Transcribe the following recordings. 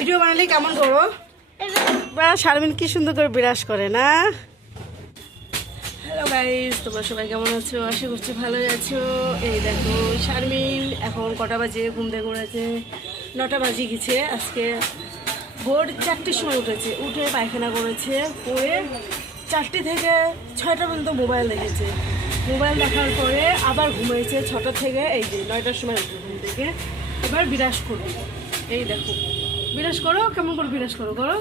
Video বানালে কেমন করো? বা শারমিন কি সুন্দর করে বিরাজ করে না? হ্যালো গাইস, তোমরা সবাই কেমন আছো? আশা করছি ভালোই আছো। এই দেখো শারমিন এখন কটা বাজে, ঘুম থেকে উঠেছে 9টা বাজে গেছে। আজকে ভোর 4টের সময় উঠেছে, উঠে পায়খানা করেছে, করে 4টে থেকে 6টা পর্যন্ত মোবাইল দেখেছে। মোবাইল দেখার পরে আবার ঘুমিয়েছে 6টা থেকে এই যে 9টার সময় উঠে ঘুম থেকে। এবার বিরাজ করবে। এই দেখো বিরাজ করো, কেমন করে বিরাজ করো, করো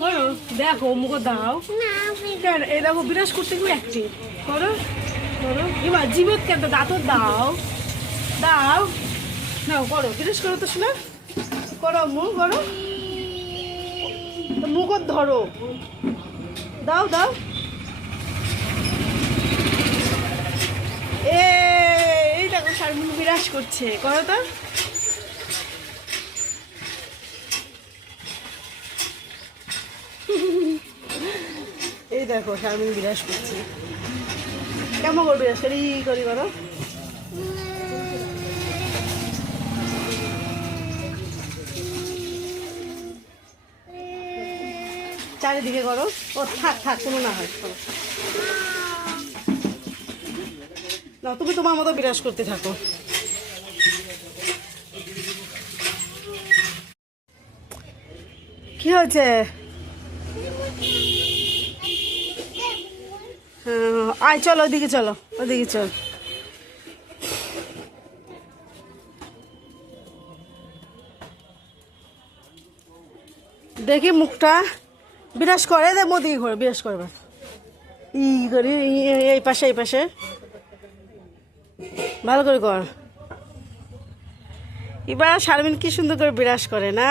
করো, দেখো মুখ দাও কেন। এই দেখো বিরাজ করতে কি অ্যাক্টিভ করো, করো এবার জীবত কেন দাঁতর দাও, দাও নাও, করো বিরাজ করো তো শোনা, করো মুখ, করো মুখ ধরো, দাও দাও। এই দেখো শারমিন বিরাজ করছে, করো তো। এই দেখো শারমিন বিরাজ করছে, কেমন করে বিরাজ করি, করি করো। চারিদিকে করো। ও থাক থাক, কোনো না হয়, করো না, তুমি তোমার মতো বিরাজ করতে থাকো। কি হয়েছে? আয় চলো ওইদিকে, চলো ওইদিকে চল। দেখি মুখটা বিরাজ করে, দে মোদিকে ঘরে বিরাজ করবে ই করি, এই পাশে এই পাশে ভালো করে কর। এবার শারমিন কি সুন্দর করে বিরাজ করে না?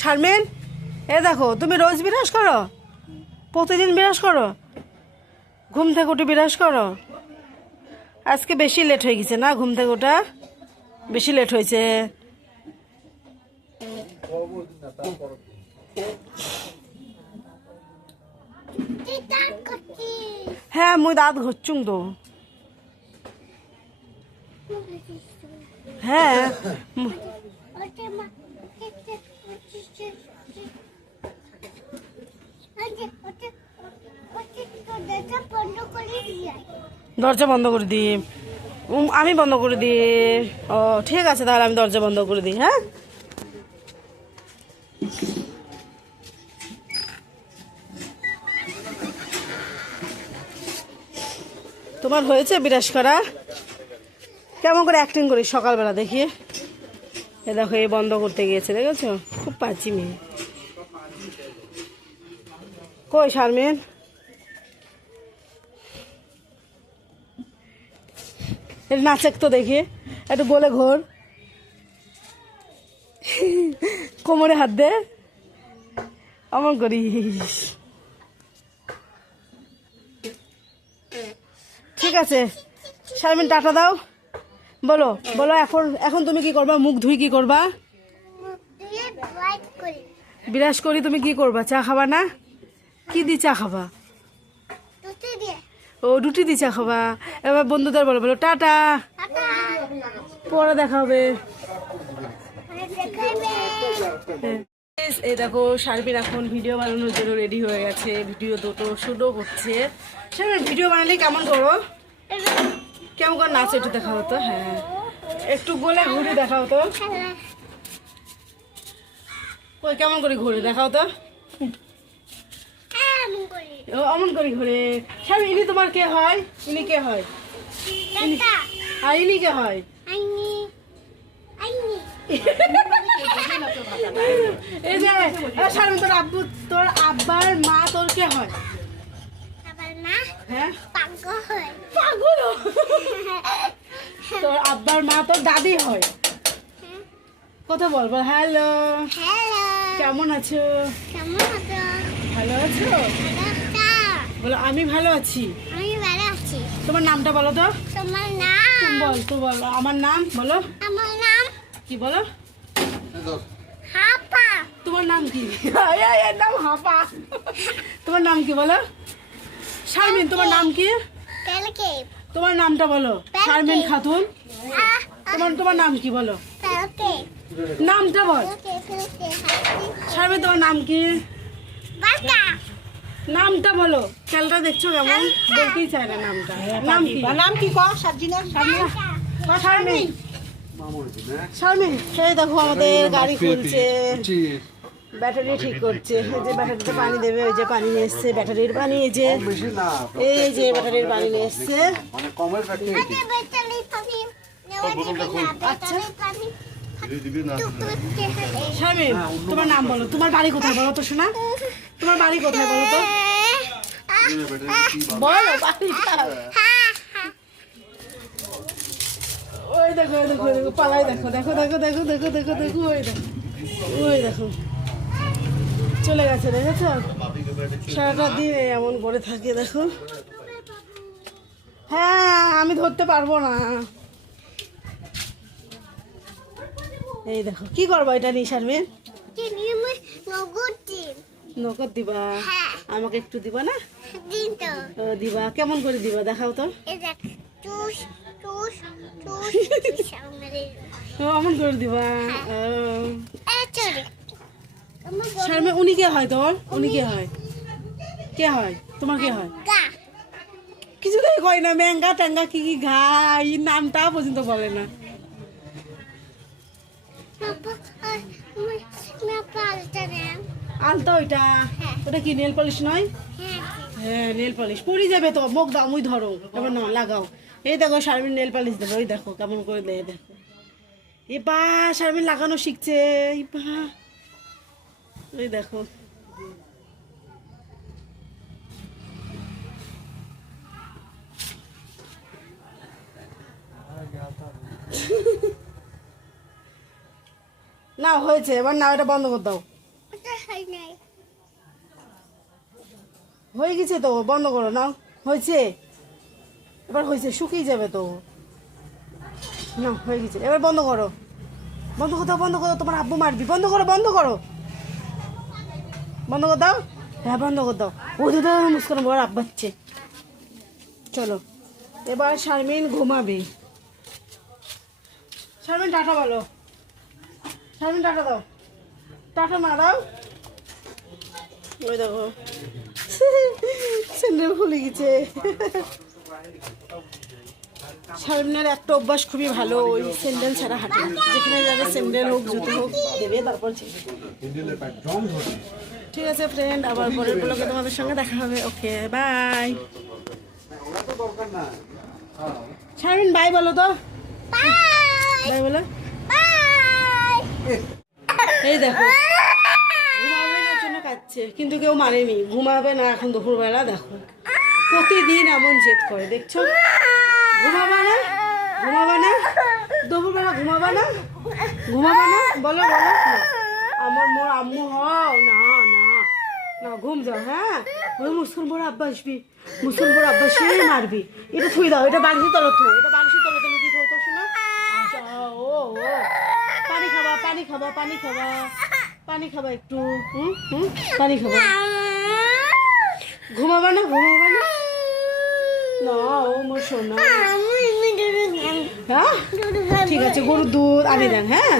শারমিন এ দেখো, তুমি রোজ বিরাজ করো, প্রতিদিন বিরাজ করো, ঘুম থেকে উঠে বিরাজ করো। আজকে বেশি লেট হয়ে গেছে না, ঘুম থেকে ওঠা বেশি লেট হয়েছে। হ্যাঁ মুই দাঁত ঘুরছুং তো। হ্যাঁ দরজা বন্ধ করে দিই, আমি বন্ধ করে দিই। ও ঠিক আছে, তাহলে আমি দরজা বন্ধ করে দিই। হ্যাঁ তোমার হয়েছে বিরাজ করা? কেমন করে অ্যাক্টিং করি সকালবেলা দেখি। এ দেখো এই বন্ধ করতে গিয়েছে, দেখেছো? খুব পাচ্ছি মেয়ে। কই শারমিন? এটা নাচেক তো দেখি, একটু গোলে ঘোর, কোমরে হাত দে, অমন করিস। ঠিক আছে শারমিন, টাটা দাও। বলো বলো, এখন এখন তুমি কি করবা? মুখ ধুই কি করবা? বিরাজ করি তুমি কি করবা? চা খাবা না? কি দি চা খাবা? ও রুটি দি চা খাবা। এবার বন্ধুদের বলো, বলো টাটা, পরে দেখা হবে। এই দেখো শারমিন এখন ভিডিও বানানোর জন্য রেডি হয়ে গেছে, ভিডিও দুটো শুটও করছে। শারমিন ভিডিও বানালে কেমন করো? কেমন করে নাচ একটু দেখা হতো। হ্যাঁ একটু গোলে ঘুরে দেখা হতো। ওই কেমন করে ঘুরে দেখা হতো? ও অমন করে ঘুরে। শারমিন ইনি তোমার কে হয়? ইনি কে হয়? আর ইনি কে হয়? এই যে শারমিন, তোর আব্বু, তোর আব্বার মা তোর কে হয়? হ্যাঁ পাগল। তোর আব্বার মা তোর দাদি হয়। কথা বলবো। হ্যালো, কেমন আছো? ভালো আছো? বলো আমি ভালো আছি। তোমার নামটা বলো তো। বল তো, বলো আমার নাম বলো। আমার নাম কি বলো? হাপা। তোমার নাম কি? এর নাম হাপা। তোমার নাম কি বলো? শারমিন তোমার নাম কি? তোমার নামটা বলো। শারমিন খাতুন। তোমার নাম কি বলো? নামটা বল। শারমিন তোমার নাম কি? নামটা বলো। খেলটা দেখছো কেমন? বলতেই চায় না নামটা। নাম কি? নাম কি ক সাবজিনা? শারমিন। শারমিন, এই দেখো আমাদের গাড়ি খুলছে, ব্যাটারি ঠিক করছে। এই যে ব্যাটারিতে পানি দেবে, ওই যে পানি নিয়ে এসছে, ব্যাটারির পানি। এই যে ব্যাটারির পানি নিয়ে এসছে। আচ্ছা শারমিন, তোমার নাম বলো। তোমার বাড়ি কোথায় বলো তো শোনা? তোমার বাড়ি কোথায় বলো তো? বলো বাড়িটা। ওই দেখো, ওই দেখো, ওই দেখো, পালাই দেখো, দেখো দেখো দেখো দেখো দেখো দেখো, ওই দেখো, ওই দেখো চলে গেছে। দেখেছ? সারাটা দিন এমন করে থাকে, দেখো। হ্যাঁ, আমি ধরতে পারবো না। এই দেখো, কি করবো এটা নিয়ে শারমিন? নগদ দিবা? আমাকে একটু দিবা না? ও দিবা, কেমন করে দিবা দেখাও তো। অমন করে দিবা? শারমিন, উনি কে হয় তোর? উনি কে হয়? কে হয় তোমার? কে হয়? কিছু তো কয় না, ম্যাঙ্গা ট্যাঙ্গা কি কি ঘাই, নামটা পর্যন্ত বলে না। আলতা ওইটা? ওটা কি নেল পলিশ নয়? হ্যাঁ, নেল পলিশ। পরি যাবে তো, মুখ দাও, মুই ধরো, এবার না লাগাও। এই দেখো শারমিন নেল পলিশ দেবে, ওই দেখো কেমন করে দেয়, দেখো। এবা শারমিন লাগানো শিখছে, এবা ওই দেখো। না হয়েছে, এবার না, এটা বন্ধ করে দাও। হয়ে গেছে তো, বন্ধ করো না। হয়েছে, এবার হয়েছে, শুকিয়ে যাবে তো। না হয়ে গেছে, এবার বন্ধ করো। বন্ধ করে দাও, বন্ধ করো, তোমার আব্বু মারবি। বন্ধ করো, বন্ধ করো, বন্ধ করে দাও। হ্যাঁ বন্ধ করে দাও। ওই তো মুস্কান বড় আব্বাচ্ছে। চলো, এবার শারমিন ঘুমাবে। শারমিন টাটা বলো। শারমিন টাটা দাও, টাটা মারাও। ওই দেখো স্যান্ডেল খুলে গেছে। শারমিনের একটা অভ্যাস খুবই ভালো, ওই স্যান্ডেল ছাড়া হাঁটে। যেখানে যাবে স্যান্ডেল হোক জুতো হোক দেবে, তারপর ঠিক আছে ফ্রেন্ড, আবার পরের ব্লগে তোমাদের সঙ্গে দেখা হবে। Okay bye. শারমিন বাই বলো তো, বাই বলো। এই দেখো ঘুমাবে না জন্য কাঁদছে, কিন্তু কেউ মানেনি, ঘুমাবে না এখন দুপুরবেলা। দেখো প্রতিদিন এমন জেদ করে, দেখছো? ঘুমাবা না, ঘুমাবা না, দুপুরবেলা ঘুমাবা না, ঘুমাবা না, বলো বলো। আমার মোর আম্মু হও না, না না, ঘুম যাও। হ্যাঁ, ওই মুসকান বড় আব্বা আসবি, মুসকান বড় আব্বা সে মারবি। এটা থুই দাও, এটা বালিশের তলে থো, এটা বালিশের তলে তো লুকি থো তো শোনা। আচ্ছা, ও ও পানি খাবা, পানি খাবা, পানি খাবা, পানি খাবা একটু। হুম হুম, পানি খাবা। ঘুমাবা না, ঘুমাবা না, না ও মোর সোনা। হ্যাঁ ঠিক আছে, গরুর দুধ আনি দেন। হ্যাঁ।